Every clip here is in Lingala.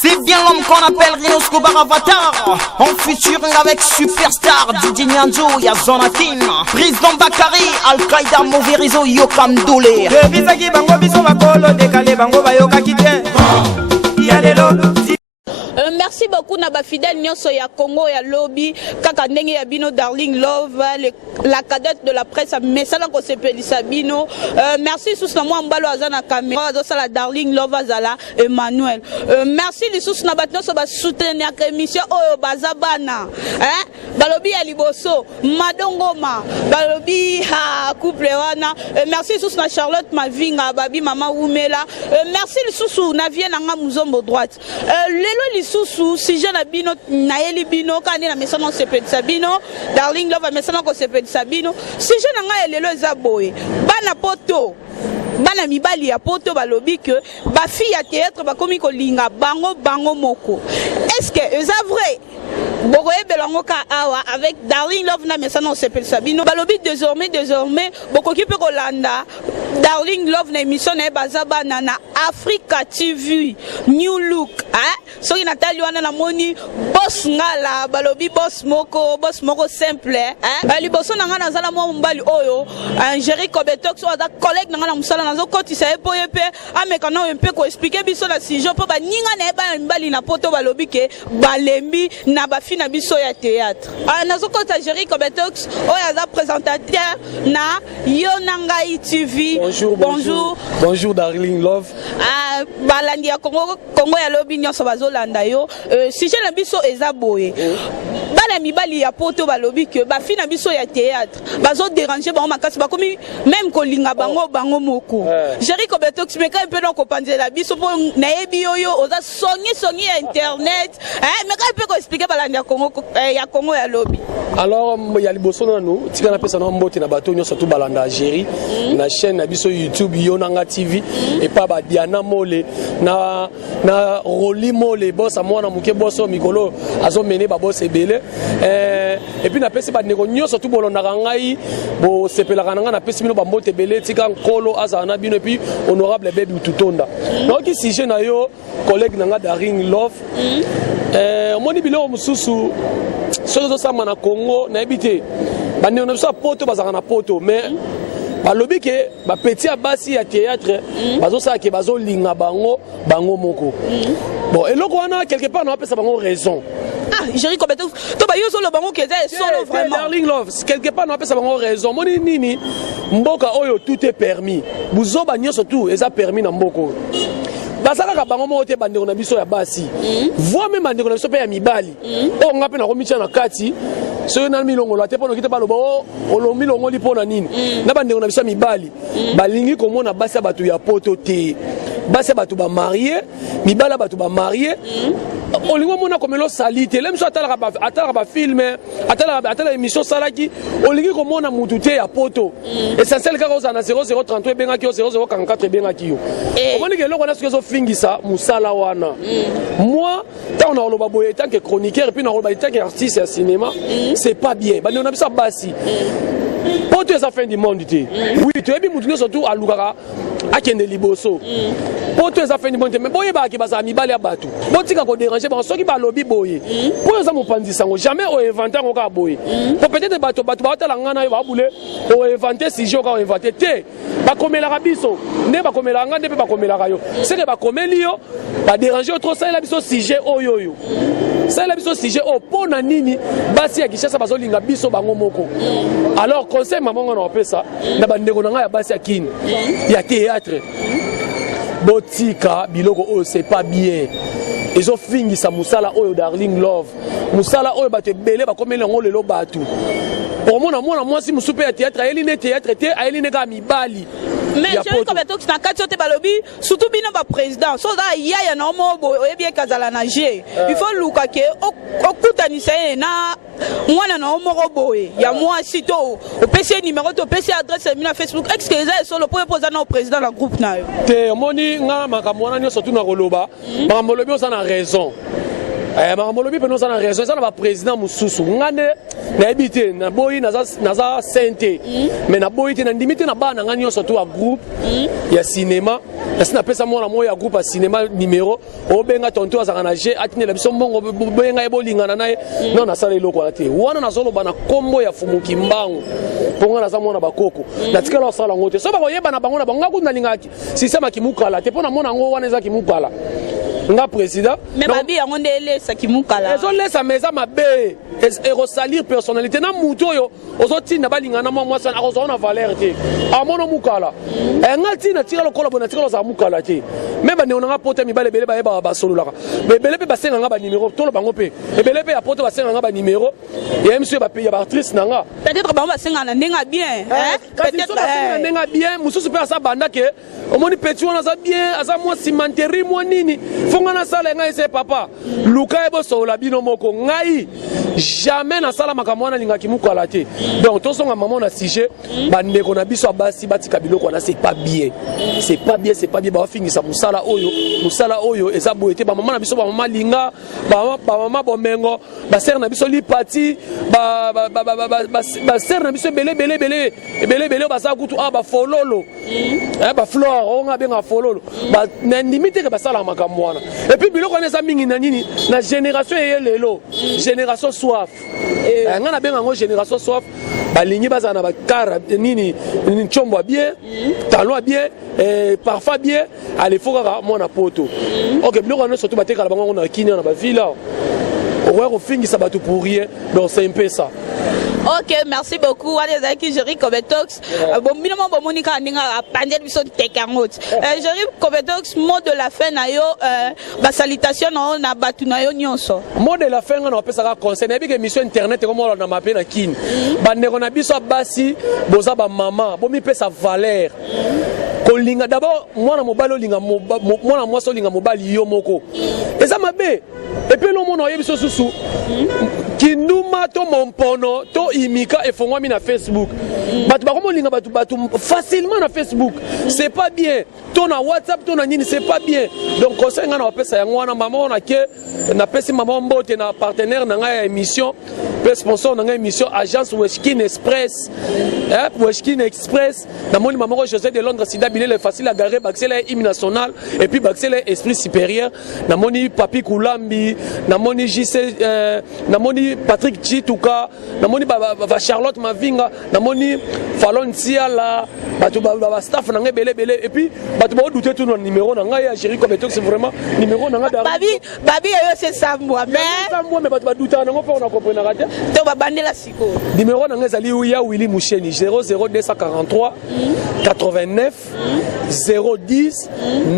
C'est bien l'homme qu'on appelle Rino Scobar Avatar. En featuring avec Superstar, DJ Nyanzo, y'a Zonatin, Président Bakari, Al-Qaïda, Moverizo, Yokam Doulé. Bisaki bango biso bakolo décalé bango bayoka kite. Merci beaucoup Naba Fidèle Nyonso ya Congo ya lobby kaka ndenge ya bino Darling Love la cadette de la presse mesala ko sepelisa bino merci sous na moi mbalo azana caméra azo la Darling Love azala Emmanuel merci les sous na batno so ba soutenir émission oyo bazabana balobi ya liboso madongoma balobi ha couple wana merci sous na Charlotte Mavinga babi mama Umela merci les sous na vie na nga muzombo droite lelo sous si je na bino naeli bino kandi na mesana on sepedi sabino Darling Love mesana ko sepedi sabino si je na nga lelo eza boye bana poto bana mibali ya poto balobi que ba fille ya théâtre ba komi ko linga bango moko est-ce que eza vrai bokoye belango ka awa avec Darling Love na mesana on sepedi sabino balobi désormais bokoki pe ko landa Darling Love na émission na bazaba na Africa TV New Look soki natali wana na moni boss ngala balobi boss moko simple liboso na nga nazala mo mbali oyo Jerry Kobetox oza collègue na nga na musala nazo kotisa epoye pe ameka na mpe ko expliquer biso na sijo po ba ninga na eba mbali na poto balobi ke balembi na bafi na biso ya théâtre nazo kota Jerry Kobetox oyo aza présentateur na Yonangai TV. Bonjour Darling Love. Balandi ya Congo ya lobby nyonso bazolanda yo si je na biso eza boye bana mibali ya poto balobi que ba fi na biso ya théâtre bazo déranger bango makasi bakomi même kolinga bango moko Jerry Kobetox meka pe donc kopanzela biso po na yebi yoyo oza songi ya internet meka pe ko expliquer balandi ya Congo ya lobby. Alors il y a liboso na nous tika na pesa na mbote na bato nyonso tout balanda Jerry na chaîne na biso YouTube Yonanga TV et pas ba Diana Mole na Roli Mole boss a mwana muke boss o mikolo azo mener ba boss ebele et puis na pesi ba nego nyonso tout bolonda ngai bo sepela kana na pesi bino ba mbote ebele tika nkolo azana bino et puis honorable baby tutonda donc si je na yo collègue nanga Darling Love moni bilo mususu sozo sama na Congo na ebité ba nego na biso poto bazaka na poto mais balobi ke ba petit abasi ya théâtre bazo sa ke bazo linga bango moko bon eloko wana quelque part na pesa bango raison Jerry Kobetox to ba yo solo bango ke za solo vraiment Darling Love quelque part na pesa bango raison moni nini mboka oyo tout est permis buzo ba nyonso tout eza permis na mboko basalaka bango moko te bandeko na biso ya basi voix même bandeko na biso pe ya mibali o ngape na komitia na kati soyo na milongo la te pono kite baloba o milongo li pona nini na bandeko na biso ya mibali balingi komona basi batu ya poto te basi batu ba marié mibala batu ba marié olingo mona komelo salite lem so atala ba film atala émission salaki olingi komona mutu te ya poto essentiel ka koza na 0033 bengaki 0044 bengaki yo omoni ke lokona sikezo fingisa musala wana moi tant on a loba boye tant que chroniqueur et puis on a tant que artiste à cinéma c'est pas bien ba on a ça basi poto eza fin du monde te oui tu ebi mutu surtout alukaka akende liboso poto eza fin du monde mais boye ba ke baza mibali ya batu botika ko déranger ba soki ba lobby boye po eza mopandi sango jamais o inventer ngo ka boye po peut-être batu ba tala ngana yo ba bule o inventer si jo ka inventer te ba komela biso ne ba komela ngande pe ba komela yo c'est que ba komeli yo ba déranger trop ça la biso sujet oyo ça la biso sujet o pona nini basi ya kishasa bazolinga biso bango moko alors conseil maman on a fait ça na bandeko na nga ya basi ya kini ya théâtre botika biloko oyo c'est pas bien ezo fingisa musala oyo Darling Love musala oyo bato ebele bakomeli yango lelo bato omona mwasi musupe ya théâtre ayeli théâtre te ayeli ne ka mibali mais Jerry Kobetox na kati te balobi surtout bino ba président so da yaya na omo oyebi kazala na je il faut luka ke okutanisa na mwana na omo boye ya mwasi to opesi numéro to opesi adresse na Facebook excuse solo pour poser na président na groupe na yo te moni nga makambo wana nyonso tu na koloba makambo lobi osana raison Makamolobi pe nous en raison ça na président mususu ngane na habité na boyi naza santé mais na boyi te na limite na bana ngani surtout à groupe ya cinéma na pesa mona moya groupe à cinéma numéro obenga tonto azanga na je atine la biso mbongo boyenga ebolingana naye non na sala eloko ate wana na zolo bana kombo ya fumuki mbangu ponga na zamona bakoko na tikala sala ngote so ba koyeba na bango na bango ngakunda lingaki système kimukala te pona mona ngo wana eza kimukala nga président mais babi yango ndele sa kimukala ezo lesa meza mabe et resalir personnalité na muto yo ozotinda balingana mwa sana akozona valeur te amono mukala ngati na tira lokola bona tira za mukala te même ne onanga pote mi balebele ba yeba ba sololaka bebele pe basenga nga ba numéro to lo bango pe ebele pe ya pote basenga nga ba numéro ya monsieur ba pe ya ba actrice nanga peut-être bango basenga na ndenga bien peut-être basenga ndenga bien mususu pe asa banda ke omoni petit wana za bien asa mwa cimenterie mwa nini fonga na sala ngai se papa luka ebo sola bino moko ngai jamais na sala makamwana lingaki mukala te donc to songa maman na sujet bande ko na biso basi batika biloko na c'est pas bien ba fingisa musala oyo eza boyete ba maman na biso ba maman linga ba maman bomengo ba sœur na biso lipati ba sœur na biso belé ba sa kutu ba fololo ba flore on nga benga fololo ba na limite ke ba sala makamwana et puis biloko na eza mingi na nini na génération lelo génération soif nga na benga ngo génération soif balingi baza na bakara nini chombo bien talon bien parfum bien allez faut ka mona poto OK biloko na surtout bateka la bango na kini na ba villa au fingisa batu pour rien donc c'est un peu ça. Ok, merci beaucoup. Allez, qui Jerry Kobetox. Bon, minimum, bon, Monica, n'inga pandel biso tekangot. Jerry Kobetox, mot de la fin na yo, salutation na batu na yo nyonso. Mot de la fin na on peut ça concerne bi que mission internet comme on na mapé na kin. Bande ko na biso basi, boza ba maman, bo mi pe sa valeur. Kolinga d'abord mwana mobali olinga mwana mwasi olinga mobali yo moko. Eza mabe. Et puis le monde a biso susu. Kinduma to mompono to imika et fongwami na Facebook. Batu ba komo linga batu facilement na Facebook. C'est pas bien. To na WhatsApp to na nini c'est pas bien. Donc conseil nga na pesa yango wana maman na ke na pesi maman mbote na partenaire na nga émission, pe sponsor na nga émission agence Weshkin Express. Weshkin Express na moni maman José de Londres sida bilé facile à garer baxela hymne national et puis baxela esprit supérieur na moni Papi Koulambi na moni JC na moni Patrick Chituka na moni ba Charlotte Mavinga na moni Fallon Tiala batu ba staff na nga belé et puis batu ba douter tout numéro na nga ya Jerry Kobetox c'est vraiment numéro na nga babi yo c'est ça moi mais batu ba douter na nga fa on a compris na raté to ba bandela siko numéro na nga zali ya Willy Moucheni 00243 89 010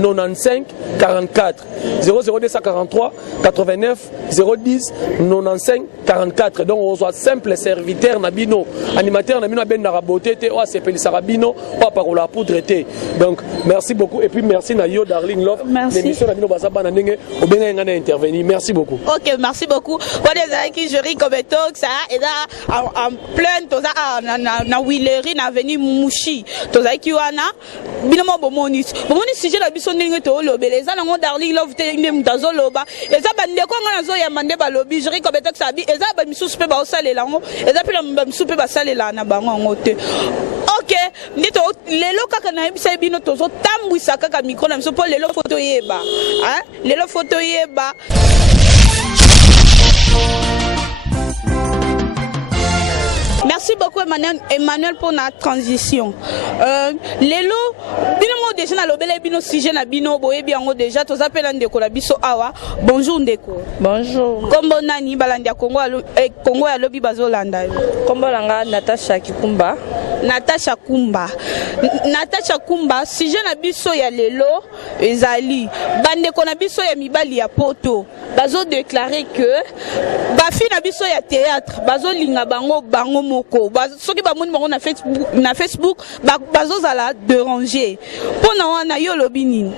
95 44 00243 89 010 95 44. Donc on soit simple serviteur nabino animateur nabino ben na raboté te o sepeli sarabino o parola poudre te. Donc merci beaucoup et puis merci na yo Darling Love l'émission nabino bazaba na ndenge o benga ngana intervenir. Merci beaucoup. OK, merci beaucoup. Voilà qui Jerry Kobetox ça et là en plein toza na Willery na avenue Mouchi. Toza ki wana binomo bomoni sujet la biso ndenge to lobeleza na ngo Darling Love te ndem tazoloba eza bande ko ngana zo ya mande ba lobi Jerry Kobetox abi eza ba misusu pe ba osalela ngo eza pe ba misusu pe ba salela na bango ngo te. OK, ndito lelo kaka na ebisa bino tozo tambwisa kaka micro na biso po lelo photo yeba hein lelo photo yeba. Merci beaucoup Emmanuel pour la transition. Lelo bino déjà na lobele bino sujet na bino boye biango déjà to zapela ndeko la biso awa. Bonjour ndeko. Bonjour. Kombo nani balanda Congo Congo ya lobi bazolanda. Kombo langa Natasha Kikumba. Natasha Kumba. Natasha Kumba sujet na biso ya lelo ezali bandeko na biso ya mibali ya poto. Bazo déclarer que bafi na biso ya théâtre bazo linga bango moko soki bamoni bango na Facebook bazo zala déranger pona wana yo lobi nini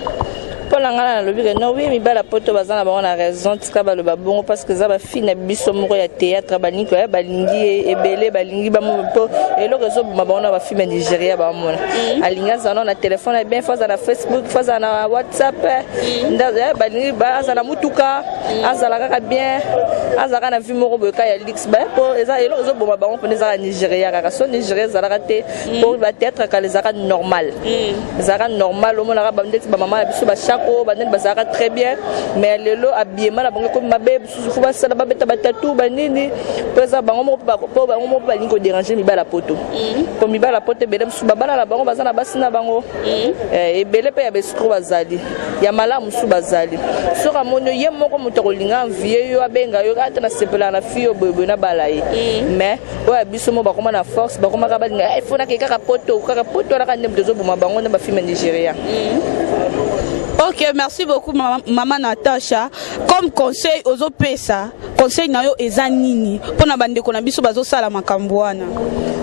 pour la ngana lobi que non oui mibala poto bazana bango na raison tika ba loba bongo parce que za ba fi na biso moko ya théâtre balingi ya balingi ebele balingi ba mo et le réseau ba bango na ba fi na Nigeria ba mona alinga zana na téléphone bien fois na Facebook fois na WhatsApp ndaza balingi ba za na mutuka azala kaka bien azaka na vie moko boye ka ya lix ba po eza elo zo boma bango pene za Nigeria kaka so Nigeria zalaka te pour ba théâtre ka les zaka normal zaka normal omo na ba ndeti ba mama biso ba chako ba ndeti ba zaka très bien mais lelo habillement na bango ko mabe biso fu ba sala ba beta ba tatou ba nini pesa bango mo po bango mo ba linko déranger mi ba la poto po mi ba la poto belem su ba bala la bango bazana basina bango ebele pe ya besukru bazali ya malamu su bazali soka mono ye moko moto kolinga vie yo abenga yo ata na sepela na fio bobo na balayi mais oya biso mo bakoma na force bakoma ka balinga il faut na kaka poto la ka ndem dozo boma bango na ba film Nigeria. Ok, merci beaucoup maman Natacha. Comme conseil aux opesa, conseil na yo eza nini pona bandeko na biso bazo sala makambo wana.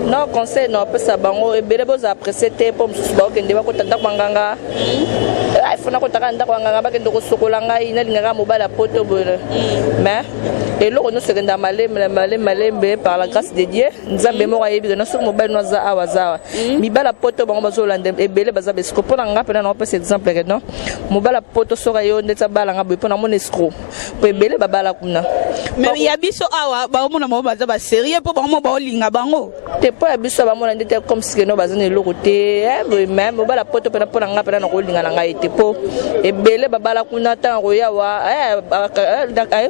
Non conseil non pesa bango ebele boza apprécier te po mususu ba okende ba ko tata kwanganga. Il faut na ko taka ndako nganga ba kende ko sokola ngai na lingaka mobala poto boye. Mais et loko no sekenda malembe par la grâce de Dieu nzambe mo yebi que no so mobile no za awazawa. Mi bala poto bango bazo lande ebele baza besko pona nga pena no pesa exemple que non. Mobala poto soka yo ndetsa bala nga boye pona mon escroc. Po ebele babala kuna. Mais ya biso awa ba omona mo baza ba sérieux po bango ba olinga bango. Te po ya biso ba mona ndete comme si que no baza ne lokote même mobala poto pena pona nga pena no kolinga na ngai te po ebele babala kuna tango ya wa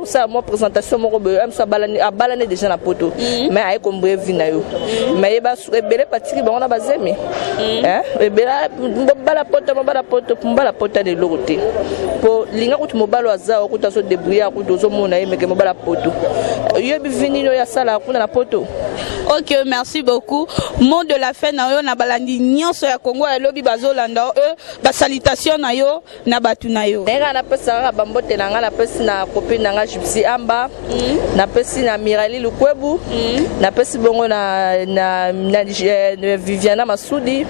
ça mo présentation moko boye am sa balane déjà na poto mais ay ko mbre vina yo mais ba ebele patiki bango na bazemi ebele babala poto de lokote po linga kutu mobalo azao kuta so débrouiller kuto zo mona yemeke mobala poto yo bivini no ya sala kuna na poto. Ok, merci beaucoup. Mot de la fin na yo na balandi nyonso ya Congo ya lobi bazolanda ba salutation na yo na batu na yo. Nenga na pesa ba mbote na nga na pesi na copine na nga Gypsy Amba na pesi na Mirali Lukwebu na pesi bongo na Viviana Masudi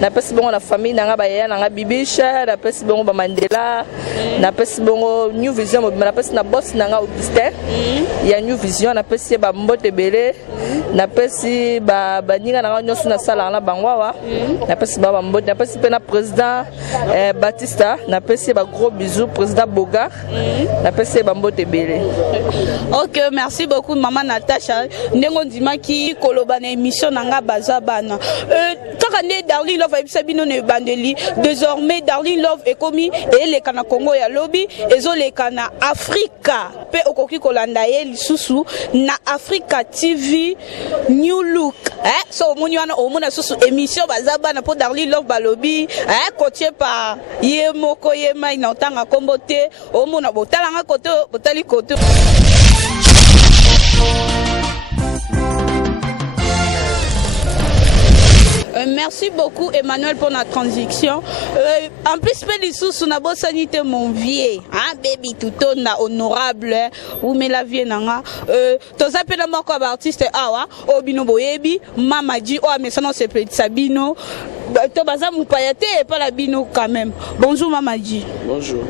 na pesi bongo na famille na nga ba yaya na nga Bibisha na pesi bongo ba Mandela na pesi bongo New Vision na pesi na boss na nga Augustin ya New Vision na pesi ba mbote bele na pesi ba ninga na nga nyonso na sala na bangwawa na pesi ba mbote na pesi pe na président Batista na pesi ba gros bisous président Boga na pesi ba mbote bele. Ok, merci beaucoup maman Natacha. Ndengo ndimaki koloba na émission nanga bazabana. Kaka ne Darling Love ebisa bino ne bandeli. Désormais Darling Love est commis et les kana Congo ya lobby ezo les kana Africa pe okoki kolanda ye lisusu na Africa TV New Look. So moni wana omona susu émission bazabana po Darling Love balobi coaché par ye moko ye mai na tanga kombote omona botalanga kote botali kote. Merci beaucoup Emmanuel pour la transition. En plus, Pélisous, na sanité mon vieux, baby tout na honorable, ou me la vie nanga. Toza pena moko artiste awa, obino boyebi, mama di o mais non c'est petit Sabino. To baza mupayate et pas la bino quand même. Bonjour mama di. Bonjour.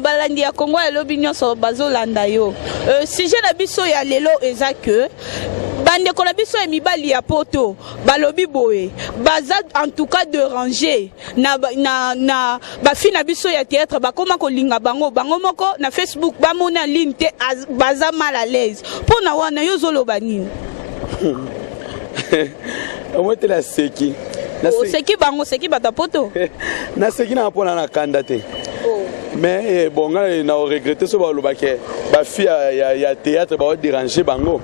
Balandi ya Congo ya lobinyo so bazolanda yo. Sujet na biso ya lelo eza que bande ko na biso ya mibali ya poto balobi boye baza en tout cas de ranger na ba fi na biso ya théâtre bakoma kolinga bango moko na Facebook bamona ligne te baza mal à l'aise pona wana yo zoloba nini. Omote la seki seki bango seki bata poto na seki na pona na kanda te. Mais bon, on a regretté ce que ma fille a théâtre va déranger bango.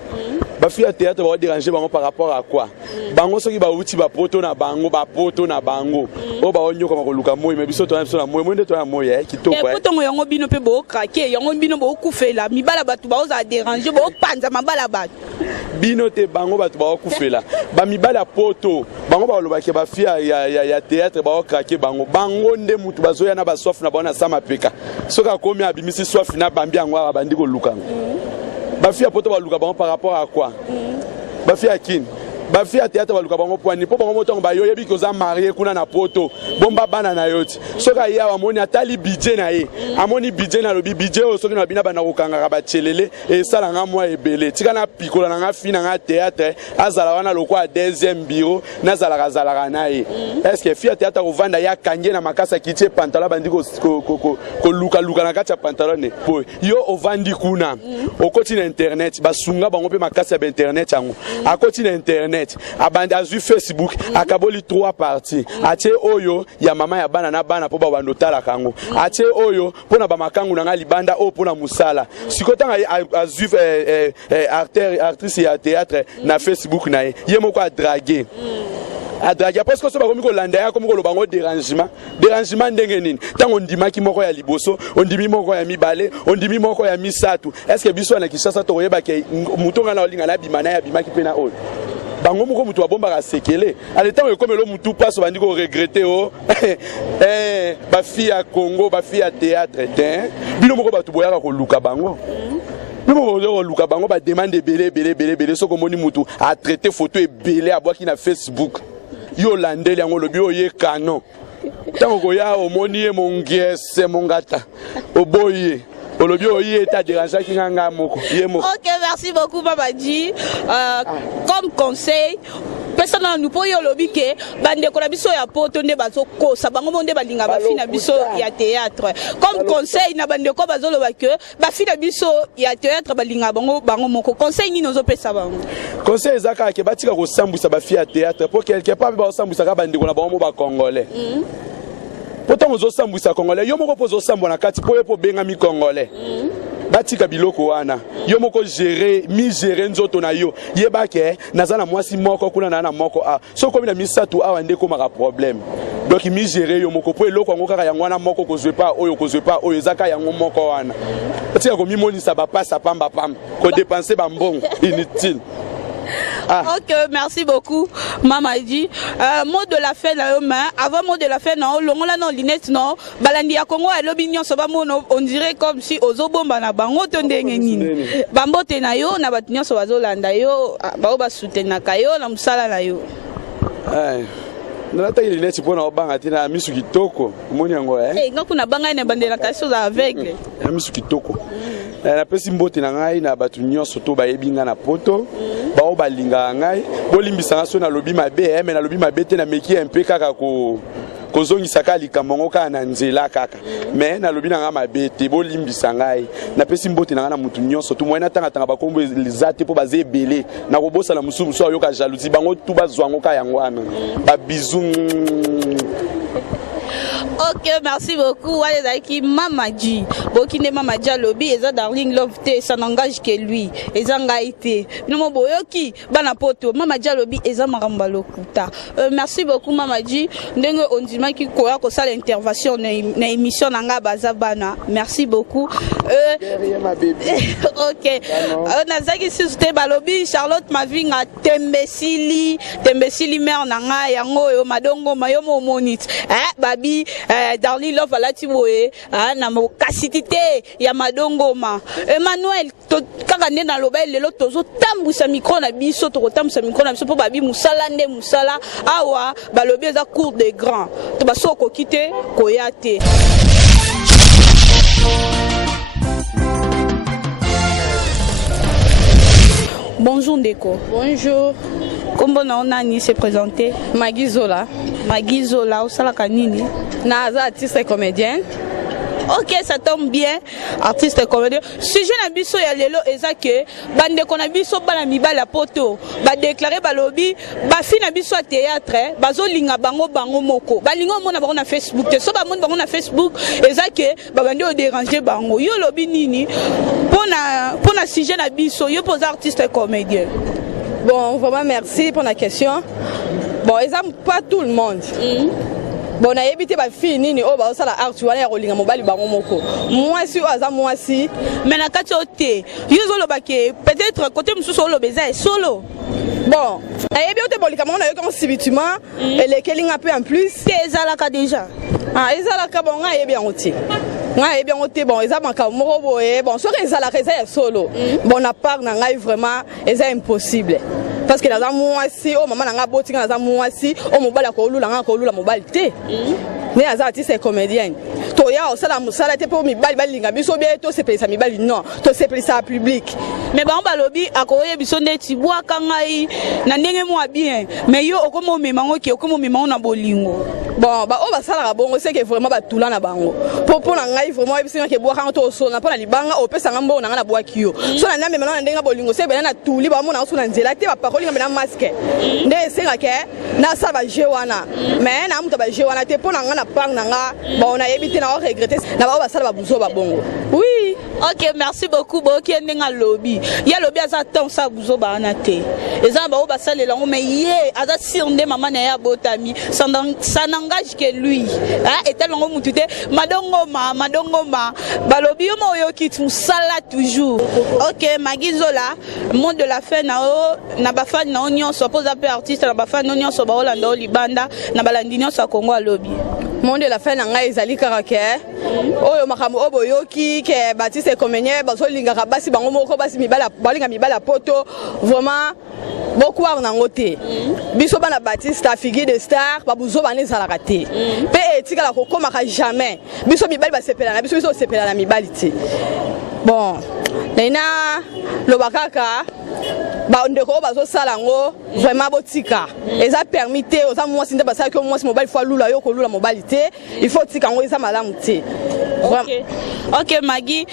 Ma fille a théâtre va déranger bango par rapport à quoi? Bango ce qui va outil va poto na bango. Oh ba onyo comme luka moi mais biso to na moi de to na moi qui to quoi. Poto yango bino pe bo craquer, yango bino bo kufela, mibala batu ba oza déranger bo panza mabala batu. Bino te bango batu ba kufela. Ba mibala poto, bango ba loba ke ba fille ya théâtre ba craquer bango. Bango nde mutu bazoya na ba soif na bona sama peka. Soka komi abimisi soif na bambi angwa bandi ko luka. Ba fille poto ba luka bango par rapport à quoi? Ba fille à kin. ba fi ya théâtre baluka bango poani po bango motongo ba yo yebi ko za marié kuna na poto bomba bana na yoti soka ya amoni atali budget na ye amoni budget na lobi budget o soki na bina bana kokanga ba chelele e sala nga mwa ebele tika na pikola na nga fi na nga théâtre azala wana lokwa deuxième bureau na zala na ye est-ce que fi ya théâtre ovanda ya kanje na makasa kitie pantalon bandi ko luka na kati ya pantalon ne yo ovandi kuna okoti na internet basunga bango pe makasa ya internet yango akoti na internet abandi azu Facebook akaboli 3 parties atie oyo ya mama ya bana na bana po ba ndotala kango atie oyo pona ba makangu na nga libanda o pona musala sikotanga azu actrice ya théâtre na Facebook na ye moko a draguer adragia parce que so ba komiko landa ya komiko lobango dérangement ndenge nini tango ndimaki moko ya liboso ondimi moko ya mibale ondimi moko ya misatu est-ce que biso na Kinshasa to yeba ke mutonga na olinga na bimana ya bimaki pena oyo bango moko mutu abomba ka sekele ale tango komelo mutu paso bandi ko regretter o ba fille ya Congo ba fille ya théâtre bino moko batu boyaka ko luka bango Nous luka bango ba demande belé soko moni mutu a traiter photo et belé a boaki na Facebook yo landeli yango lobi oye canon tango ko ya omoni e mongese mongata oboye olobi oye eta déranger ki nganga moko ye moko. OK, merci beaucoup Babadji. Comme conseil personnellement nous poyo lobi ke bande ko na biso ya poto nde bazo ko sabango monde balinga ba fina biso ya théâtre comme conseil na bande ko bazo loba ke ba fina biso ya théâtre balinga bango moko conseil ni nozo pesa bango conseil ezaka ke batika ko sambusa ba fia théâtre pour quelque part ba sambusa ka bande ko na bango ba congolais pourtant ozo sambusa congolais yo moko pozo sambo na kati po benga mi congolais batika biloko wana yo moko gérer nzoto na yo yeba ke nazana mwasi moko kuna na moko so komi na misatu awa ndeko maka problème donc mi gérer yo moko po eloko ngo kaka yango wana moko kozwe pa oyo ezaka yango moko wana batika ko mi monisa ba passa pamba ko dépenser ba mbongo inutile. OK, merci beaucoup Mamadi. Mot de la fin na yo ma avant mot de la fin na longola na linette non balandi ya Congo a lobi nyonso ba mono on dirait comme si ozobomba na bango to ndenge nini bambote na yo na batu nyonso bazolanda yo ba ba soutenir ka yo na musala na yo nalata linette pona obanga tina misu kitoko moni yango ngaku na banga ene bandela kasi za aveugle misu kitoko na pesi mbote na ngai na batu nyonso to bayebi nga na poto bao balinga ngai bolimbisa ngaso na lobi mabe mais na lobi mabe te na meki un peu kaka ko kozongisa ka likambo kaka na nzela kaka mais na lobi na nga mabe te bolimbisa ngai na pesi mbote na nga na mutu nyonso to moyena tanga bakombo lizate po baze ebele na kobosa na musu ayoka jalousie bango tu bazwango ka yango wana ba bisou. OK, merci beaucoup. Walezaki Mamadi. Bokine Mamadi alobi eza Darling Love te, ça n'engage que lui. Eza ngaite. Nomo boyoki bana poto. Mamadi alobi eza maramba lokuta. Merci beaucoup Mamadi. Ndenge ondima ki koya ko sala intervention na émission nanga baza bana. Merci beaucoup. OK. Nazaki siste balobi Charlotte Mavinga tembesili mère nanga yango yo madongo mayomo monit. Babi Darling Love alati boye na mokasitité ya madongo ma Emmanuel kaka nde na loba lelo tozo tambusa micro na biso to tambusa micro na biso po babi musala nde musala awa balobi za cour des grands to basoko kite koyate. Bonjour Ndeko. Bonjour. Kombo na onani se présenter? Magizola. Magizola, osala kanini? Naza artiste et comédienne. OK, ça tombe bien. Artiste et comédien. Sujet na biso ya lelo ezake bande ko na biso bana mibala poto. Ba déclarer balobi ba fi na biso théâtre, bazolinga bango moko. Balinga mona bango na Facebook. So ba mona bango na Facebook ezake ba bande o déranger bango. Yo lobi nini? Pona sujet na biso, yo pose artiste et comédien. Bon, vraiment merci pour la question. Bon, exemple pas tout le monde. Bon, na yebite ba fille nini o ba osala art wana ya kolinga mobali bango moko. Moi si aza moi si mais na kati ote. Yo zolo ba ke peut-être côté mususu lo beza solo. Bon, na yebi ote bolika mo na yo comme subitement et les kelinga un peu en plus. Ezalaka déjà. Ezalaka bon nga yebi en ote. Nga yebi en ote bon ezalaka moko boye bon so que ezalaka eza solo. Bon na part na ngai vraiment eza impossible. parce que naza mwasi o mama nanga botinga naza mwasi o mobali akolula nga kolula mobali te ne naza artiste comédienne to ya osala musala te po mibali balinga biso bien to sepelisa mibali non to sepelisa public mais bango balobi akoye biso ndeti bwaka ngai na ndenge mwa bien mais yo okoma omemango ke okoma omemango na bolingo bon ba o basalaka bongo c'est que vraiment batula na bango po na ngai vraiment ebisinga ke bwaka to osona po na libanga opesa nga mbongo nanga na bwaki yo so na ndambe na ndenga bolingo c'est bena na tuli ba mona so na nzela te ba parole nga na masque nde esenga ke na sa ba je wana mais na muta ba je wana te po na nga na pang na nga ba on a évité na regretter na ba basala ba buzo ba bongo oui. Ok, merci beaucoup. Boki ndenga lobby. Ya lobby aza tant sa buzo ba na te. Eza ba o ba sale lango mais ye aza sirnde mama na ya botami. Ça n'engage que lui. Hein et tel lango mutute madongo ma. Ba lobby yo mo yo kit musala toujours. Ok, Magizola, monde de la fin na o na ba fan na onyo suppose apé artiste na ba fan onyo so ba Holanda o libanda na balandinyo sa Congo a lobby. Monde de la fin na ngai ezali karake oyo makambo oboyoki ke Baptiste Komenye bazolinga basi bango moko basi mibala balinga mibala poto vraiment beaucoup na ngote biso bana Baptiste figure de star babuzo bana ezalaka te pe etika la kokoma ka jamais biso mibali basepela na biso sepela na mibali te bon nena lobakaka ba ndeko bazo sala ngo vraiment botika eza permité oza mwasi nde basala ke mwasi mobali fois lula yo ko lula mobali te il faut tika ngo eza malamu te. Ok Maggie,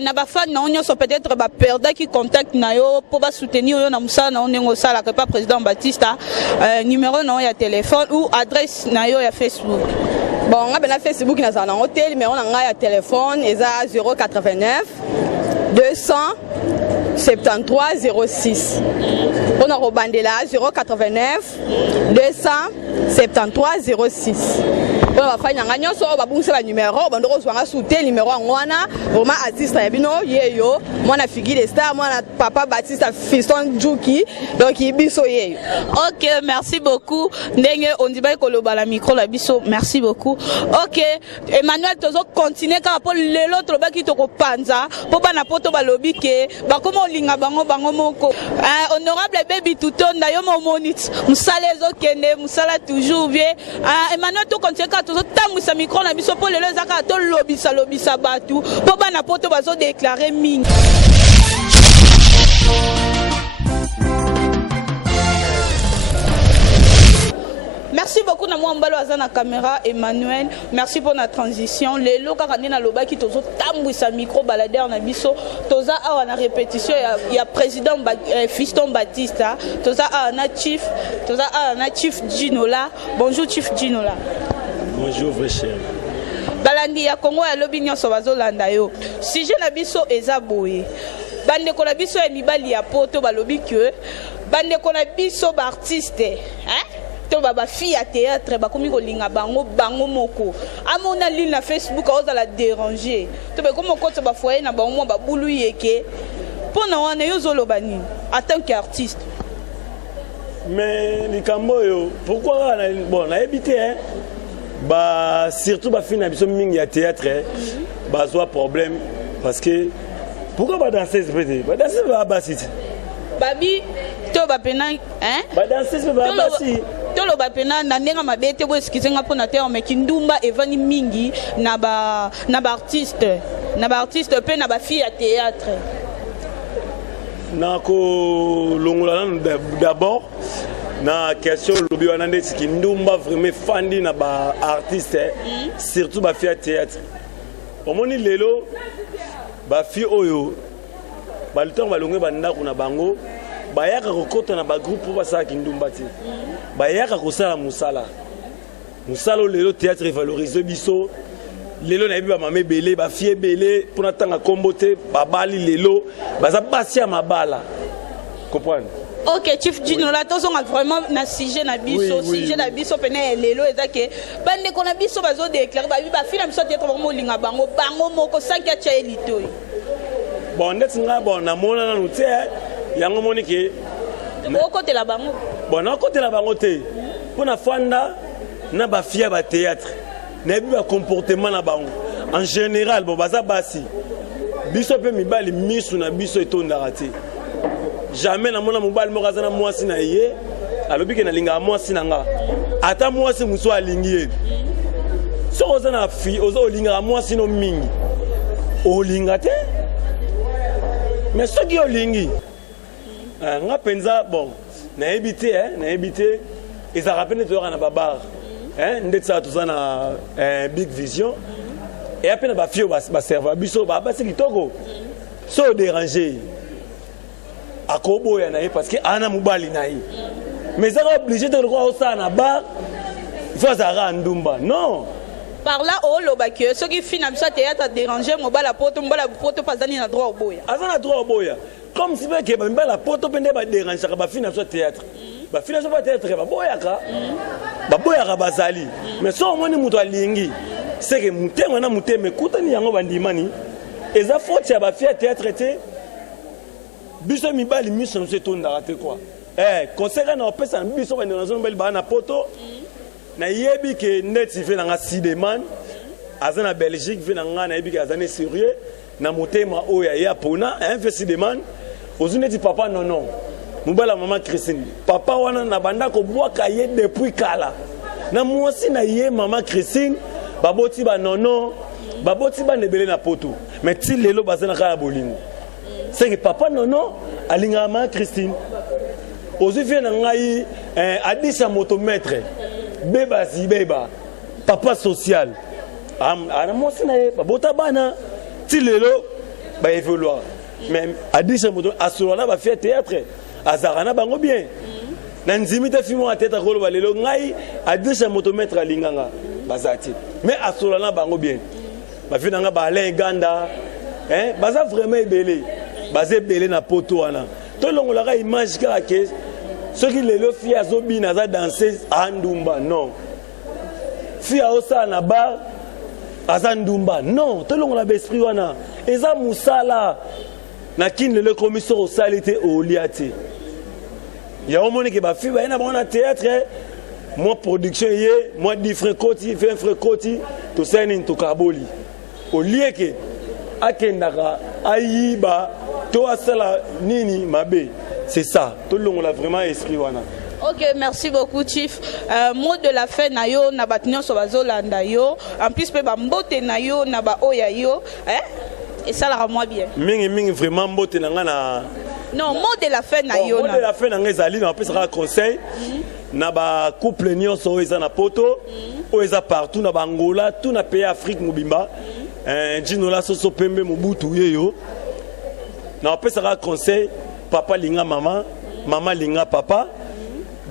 na ba fan na onyo so peut-être ba perda qui contact na yo pour ba soutenir yo na musala na onengo sala que pas président Baptista numéro na ya téléphone ou adresse na yo ya Facebook. Bon nga bena Facebook na za na hotel numéro na nga ya téléphone eza 089 200 73 06. On a rebandé là 089 200 73 06. On va faire un gagnant sur le numéro. On va soutenir le numéro. On a vraiment artiste Yabino, Yeyo. Moi, on a figure des stars. Moi, on a papa Baptiste Fiston Djouki. Donc, il biso Yeyo. Ok, merci beaucoup. On dit que le micro la biso. Merci beaucoup. Ok, Emmanuel, tu vas continuer car pour l'autre qui te panza pour bana poto balobi ke ba comment linga bango moko. Honorable baby touton na yo mo monit. Musala ezokende, musala toujours bien. Emmanuel, tu continue car tu tamwisa micro na biso pour lelo zaka to lobisa batu. Pour bana poto bazo déclarer mingi. Merci beaucoup na mwambalo azana caméra Emmanuel. Merci pour la transition. Les loka kanena loba ki tozo tambwisa micro balader na biso. Toza awa na répétition ya président Fiston Baptista. Toza awa na chief, toza awa na chief Ginola. Bonjour chief Ginola. Bonjour vrai cher. Balandi ya Congo ya lobi nyonso bazolanda yo. Sujet na biso eza boye. Bande ko na biso ya mibali ya poto balobi que bande ko na biso ba artiste, hein? To baba fille à théâtre bakomi ko linga bango moko amona ligne na Facebook oza la déranger to be comme ko ba foyer na bango ba bulu yeke pona wana yo zoloba nini en tant qu'artiste. Mais likambo yo pourquoi bon na habité hein ba surtout ba fille na biso mingi ya théâtre ba soit problème parce que pourquoi ba danser peut-être ba danser ba bassit babi to ba pena hein ba danser ba bassit tolo ba pena na ndenga mabete bo eskizenga pona te mais kindumba evani mingi na ba artiste pe na ba fille à théâtre na ko longola d'abord na question lobi wana ndesi kindumba vraiment fandi na ba artiste surtout ba fille à théâtre omoni lelo ba fille oyo ba lutong ba longe ba ndako na bango bayaka kokota na ba groupe ba sa kindumba ti bayaka kosala musala lelo théâtre valorise biso lelo na biba mame belé ba fie belé pour natanga kombote babali lelo baza basi ya mabala comprendre. Ok chief Ginola tozonga vraiment na sujet na biso sujet na biso pena lelo ezake bande ko na biso bazo déclarer ba fila biso théâtre bango linga bango moko sankia cha elito bon ndeti nga bon na mona na nuté yango monike côté la bango bon na côté la bango te pour na fanda na ba fia ba théâtre na bi ba comportement na bango en général bon baza basi biso pe mibali misu na biso etonda raté jamais na mona mobali moko aza na mwasi na ye alobi ke nalingaka mwasi na nga ata mwasi mosusu alingi ye soki oza na fi oza olingaka mwasi no mingi olinga te mais soki olingi nga mpenza bon nayebi te ezalaka mpe nde toyoka na babar ndeti sala toza na big vision eya mpe na bafio baserva biso basi kitoko so odérange akoboya na ye parce que ana mobali na ye mais ezaka obligé te lokola osala na bar ifo azalaka ndumba non par là olobaki soki fi na biso théâtre déranger mobala poto pazani na droit oboya aza na droit oboya comme si peke bamibala poto mpe nde badérangeaka bafi na biso théâtre bafi na biso ba théâtre baboyaka bazali mais so omoni moto alingi seke motema na motema ekutani yango bandimani eza faute ya bafi ya théâtre te biso mibali miso na biso etondaka te kwa conseil na opesa na biso bandeko na zo mibali baa na poto nayebi ke neti ve na nga Sideman aza na Belgique ve na nga nayebi ke aza ne sérieux na motema oyo aye apona fe Sideman ozu neti papa nono mobala mama Christine papa wana na banda kobwaka ye depuis kala na mwasi na ye mama Christine baboti ba nono baboti ba nebele na poto mais ti lelo baza na kala bolingo c'est que papa nono alinga mama Christine ozu ve na ngai adisa motomètre beba papa social ana mwasi na ye babota bana ti lelo baévoluer mais adisa moto asolana bafi ya théâtre azalaka na bango bien na nzimi te fi mo ya théâtre koloba lelo ngai adisa motomètre alinganga baza ti mais asolana bango bien bafi na nga baalain ganda baza vraiment ebele baza ebele na poto wana tolongolaka image kaka ke soki lelo fi azobina aza danseuse andumba non fi aosala na bar aza ndumba non tolongola baesprit wana eza mosala na kini lelo ekomi soki osali te olia te yango omoni ke bafi baye na bango na théâtre mwa production ye mwa difre koti fe fre koti tosali nini tokaboli olie ke akendaka ayiba to asala nini mabe c'est ça tolongola vraiment esprit wana. Ok, merci beaucoup, Chief. Mot de la fin, nayo, na batinyo so bazolanda yo. En plus, pe ba mbote nayo, na ba oya yo. Et ça la rend moi bien. Mingi vraiment mbote na nga na. Non, mot de la fin nayo. Mot de la fin na nga ezali na pe sera conseil. Na ba couple nyonso eza na poto, o eza partout na Angola, tout na pays Afrique mobimba. Dino la soso pembe mobutu yeyo. Na pe sera conseil, papa linga mama, mama linga papa.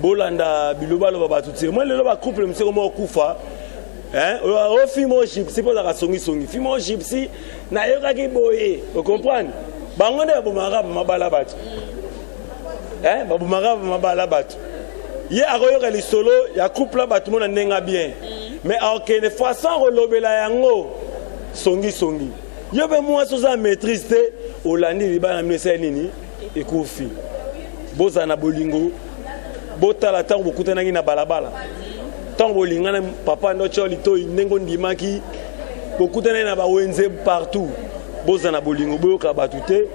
Bolanda biloba lo baba tuti moi lelo ba couple mse komo kufa o fimo gypsy po za songi fimo gypsy na yoka ki boye o comprendre bango nde bomaka mabala batu babomaka mabala batu ye akoyoka lisolo ya couple batu mona ndenga bien mais akene façon rolobela yango songi yo be moi soza maîtrise te olandi libana mnese nini ekufi boza na bolingo botala tango bokutanaki na balabala tango bolingana papa ndo choli to ndenge ndimaki bokutanaki na bawenze partout boza na bolingo boyoka batu te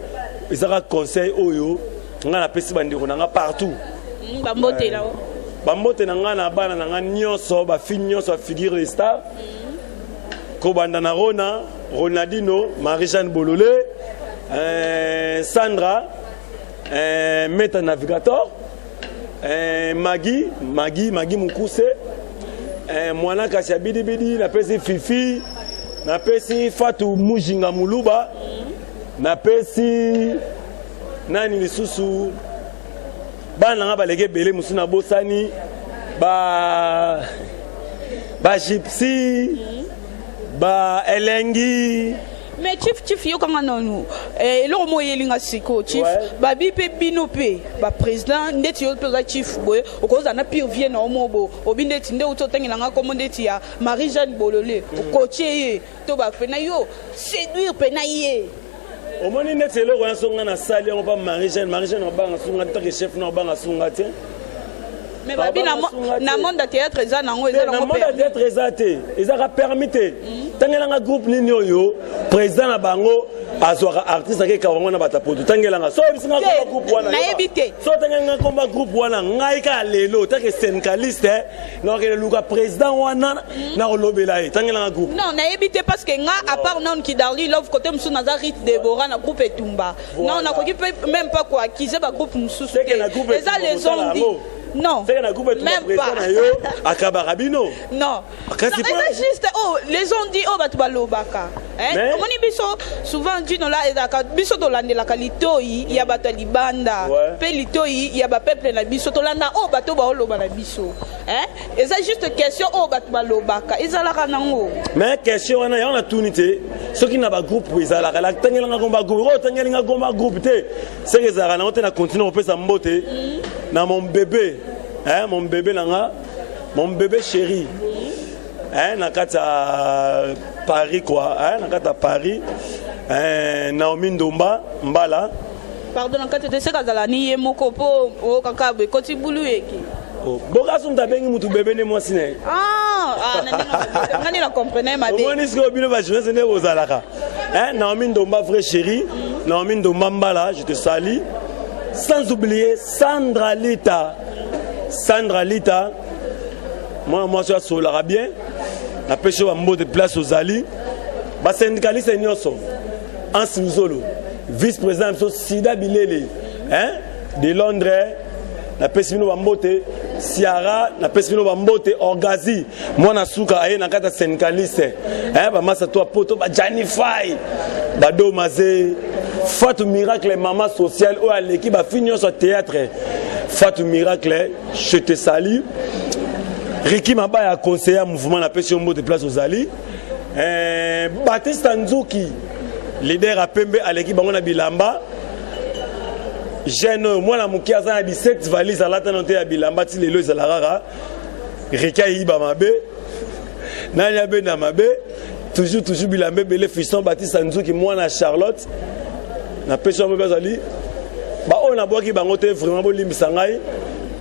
ezaka conseil oyo nga napesi bandeko na nga partout bambote na nga na bana na nga nyonso bafille nyonso bafigure de star kobanda na Rona Ronaldinho Marie-Jeanne Bololé Sandra Meta Navigator Maggie Mukuse mwana kasi ya bidibidi napesi Fifi napesi Fatou Mujinga Muluba napesi nani lisusu bana nga baleke bele musuna bosani ba gypsy ba elengi. Mais chief yo kanga nonu eloko mo yelinga siko chief babi pe bino pe ba président ndeti yo pe chief boye okoza na pire vie na omobo obindeti nde utotengela nga komo ndeti ya Marie-Jeanne Bololé okotie to ba pe na yo séduire pe na ye omoni ndeti eloko na songa na sali yango pa Marie-Jeanne obanga songa ta ke chef na obanga songa te mais babi na monde théâtre eza nango eza na monde théâtre eza te ezaka permis te tangelanga groupe nini oyo président na bango azwaka artiste ake kawango na batapoto tangelanga so bisinga komba groupe wana nayebi te so tangelanga komba groupe wana ngai ka lelo take syndicaliste na okele luka président wana na kolobela ye tangelanga groupe non nayebi te parce que nga à part non ki Darli Love côté musu naza Rit Deborah na groupe Etumba non na koki même pas quoi acquiser ba groupe musu eza les ont dit non, même pas. Non, c'est juste, oh, les ont dit, oh, bah tu vas l'obaka. Comment ni biso souvent dit non là, biso tolande la kalito il y a bata libanda, pelito il y a ba peuple na biso tolanda, oh bah tu vas loba na biso. Et c'est juste question, oh bah tu vas l'obaka. Ils allaient nango. Mais question on a tout unité. Ceux qui n'a pas groupe, ils allaient la tangelinga gomba groupe, oh tangelinga gomba groupe te. C'est que ça na on na continuer on peut s'emboter. Na mon bébé. Mon bébé nanga, mon bébé chéri. Nakata Paris quoi, nakata Paris. Naomi Ndomba, Mbala. Pardon, nakata te seka zala ni yemoko po o kakabe koti bulu eki. Boka sumta bengi mutu bébé ne moi sine. Nani na comprendre ma bé. Au moins isko bino ba jeunesse ne ozalaka. Naomi Ndomba vrai chéri, Naomi Ndomba Mbala, je te salue. Sans oublier Sandra Lita. Sandra Lita, moi je suis là bien. La pêche à mot de place aux Ali. Bas syndicaliste Nyoso, Ansi Zolo, vice-président de Sida Bilele, de Londres. La pêche à Mbote, Siara, la pêche à Mbote, Orgazi. Moi na souka aye na kata syndicaliste. Ba masa toi poto ba Janify, ba Domazé, Fatou Miracle maman sociale ou à l'équipe a fini sur théâtre. Fatou Miracle, je te salue. Ricky Maba a conseillé un mouvement la pêche au mot de place aux Ali. Baptiste Nzouki, leader à Pembe à l'équipe à Bilamba. Jeune, moi la moukia a 17 valises à l'attente à Bilamba, si les lois à la rara. Ricky Iba Mabe, Nanya Benamabe, toujours Bilambe, Belé Fiston, Baptiste Nzouki, moi na Charlotte. La pêche au mot de Ali. On a bois qui bangote vraiment bon limsangai.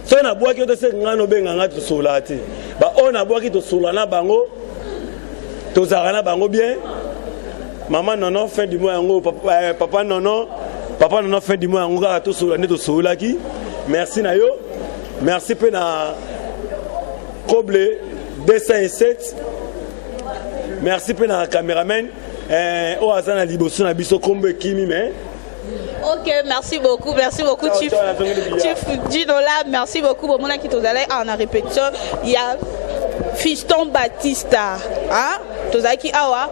So on a bois qui te se ngano benganga to solati. On a bois qui to solana bango. To zarana bango bien. Maman nono fin du mois ngo papa nono fin du mois ngo to solane to solaki. Merci na yo. Merci pe na Koble 207. Merci pe na caméraman o azana liboso na biso kombe kimi mais ok, merci beaucoup, Chief Dinola, merci beaucoup. Bon, mon qui allé en répétition, il y a Fiston Batista, tozaki awa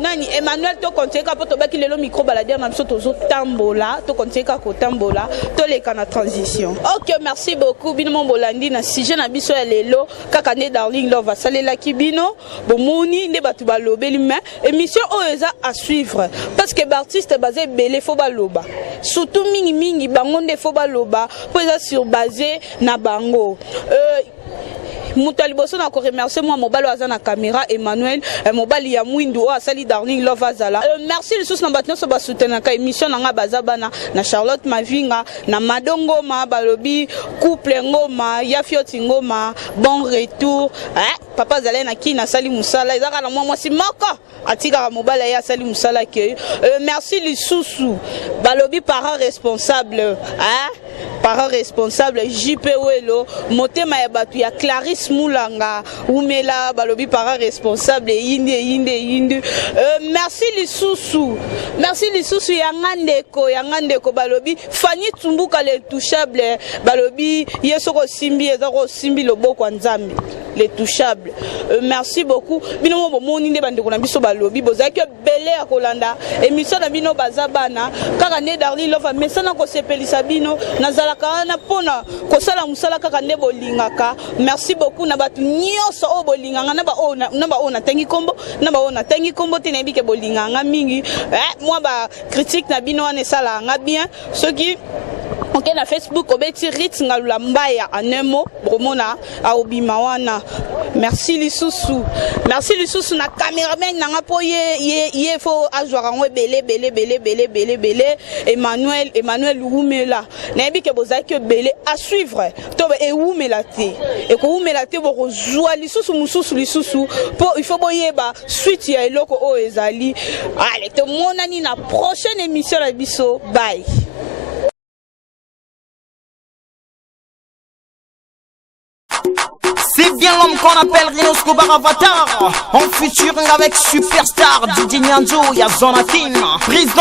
nani Emmanuel to konteka po to baki lelo micro balader na biso tozo tambola to konteka ko tambola to leka na transition. Ok, merci beaucoup bino bolandi na sujet na biso ya lelo kaka ne Darling Love salela kibino bomoni nde batu balobeli mais émission oeza à suivre parce que artiste basé belé faut baloba surtout mingi bango nde faut baloba po eza sur basé na bango Moutaliboso na ko remercier moi mobile azana caméra Emmanuel mobile ya mwindu o asali Darling Love azala merci les sous na batno so ba soutenir ka émission na bazabana na Charlotte Mavinga na Madongo ma balobi couple ngoma ya fioti ngoma bon retour papa zale na kina sali musala ezaka na moi si moko atika mobile ya sali musala ke merci les sous balobi parents responsables parents responsables JP Welo motema ya batu ya Clarisse Moulanga Oumela balobi parents responsables inde merci les sous yangandeko balobi Fanny Tumbuka les touchables balobi yesoko simbi ezako simbi loboko nzambe les touchables merci beaucoup bino bomoni nde bandeko na biso balobi bozaki belé ya kolanda émission na bino bazabana kaka ne Darling Love mesana ko sepelisa bino nazalaka na pona ko sala musala kaka ne bolingaka merci beaucoup na batu nyonso o bolinganga na ba ona tangi kombo te na bike bolinganga mingi moi ba critique na bino wana sala nga bien ceux qui Ok, na Facebook, obeti Ritz Ngalula Mbaya en un mot, bromona, a Obimawana. Merci Lissousou. Merci Lissousou, na caméraman, na po ye fo ajoarango belé. Emmanuel Oumela. Nabi ke bozaki belé à suivre. Tobe e Oumela te. E ko Oumela te bo joa Lissousou. Po il faut boyeba suite ya eloko o ezali. Allez, te monani na prochaine émission la biso. Bye. C'est bien l'homme qu'on appelle Rino Scobar Avatar. En featuring avec Superstar, Didi Nyanzo, y'a Zonakin. Prise